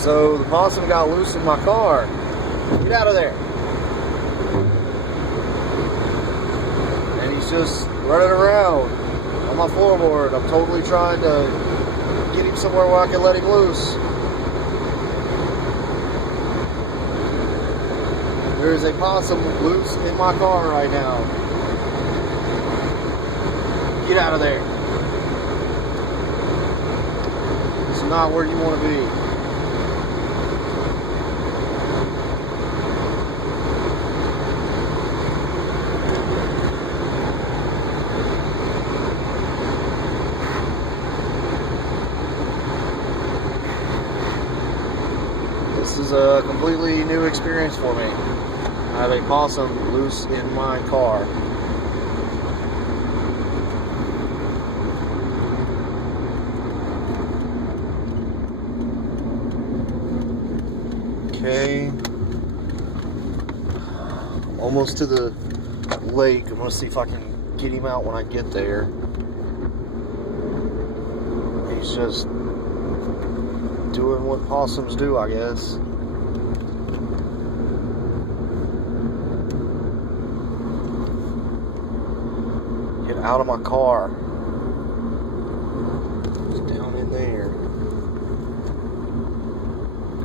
So the possum got loose in my car. Get out of there. And he's just running around on my floorboard. I'm totally trying to get him somewhere where I can let him loose. There is a possum loose in my car right now. Get out of there. This is not where you want to be. This is a completely new experience for me. I have a possum loose in my car. Okay. Almost to the lake. I'm gonna see if I can get him out when I get there. He's just doing what possums do, I guess. Get out of my car. It's down in there.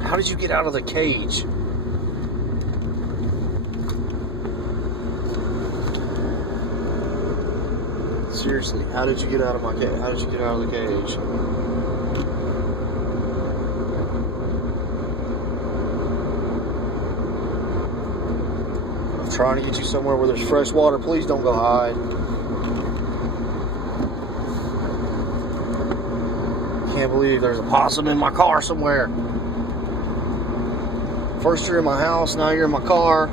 How did you get out of the cage? Seriously, how did you get out of my cage? How did you get out of the cage? I'm trying to get you somewhere where there's fresh water. Please don't go hide. Can't believe there's a possum in my car somewhere. First you're in my house, now you're in my car.